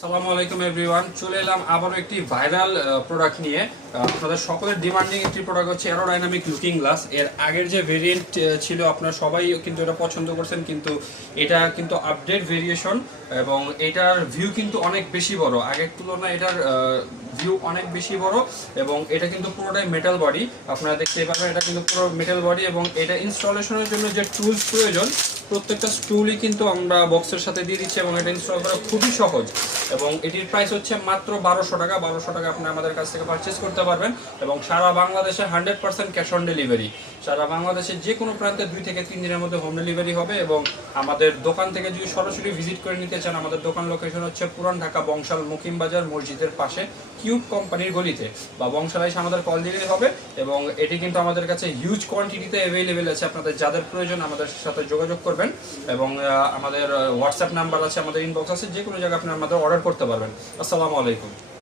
আসসালামু আলাইকুম এভরিওয়ান, চলে এলাম আবারও একটি ভাইরাল প্রোডাক্ট নিয়ে। আপনাদের সকলের ডিমান্ডিং একটি প্রোডাক্ট হচ্ছে অ্যারোডাইনামিক লুকিং গ্লাস। এর আগের যে ভেরিয়েন্ট ছিল আপনারা সবাই কিন্তু এটা পছন্দ করছেন, কিন্তু এটা কিন্তু আপডেট ভেরিয়েশন এবং এটার ভিউ কিন্তু অনেক বেশি বড়। আগের তুলনায় এটার ভিউ অনেক বেশি বড় এবং এটা কিন্তু পুরোটাই মেটাল বডি। আপনারা দেখতে পাবেন এটা কিন্তু পুরো মেটাল বডি এবং এটা ইনস্টলেশনের জন্য যে টুলস প্রয়োজন প্রত্যেকটা টুলই কিন্তু আমরা বক্সের সাথে দিয়ে দিচ্ছি এবং এটা ইনস্টল করা খুবই সহজ। এবং এটির প্রাইস হচ্ছে মাত্র 1200 টাকা। 1200 টাকা আপনি আমাদের কাছ থেকে পারচেস করতে পারবেন এবং সারা বাংলাদেশে 100% ক্যাশ অন ডেলিভারি। সারা বাংলাদেশের যে কোনো প্রান্তে 2 থেকে 3 দিনের মধ্যে হোম ডেলিভারি হবে। এবং আমাদের দোকান থেকে যদি সরাসরি ভিজিট করে নিতে চান, আমাদের দোকান লোকেশন হচ্ছে পুরান ঢাকা বংশাল মুকিম বাজার মসজিদের পাশে কিউব কোম্পানির গলিতে, বা বংশাল এসে আমাদের কল দিলেই হবে। এবং এটি কিন্তু আমাদের কাছে হিউজ কোয়ান্টিটিতে অ্যাভেলেবেল আছে। আপনাদের যাদের প্রয়োজন আমাদের সাথে যোগাযোগ করবেন এবং আমাদের হোয়াটসঅ্যাপ নাম্বার আছে, আমাদের ইনবক্স আছে, যে কোনো জায়গায় আপনি আমাদের অর্ডার করতে পারবেন। আসসালামু আলাইকুম।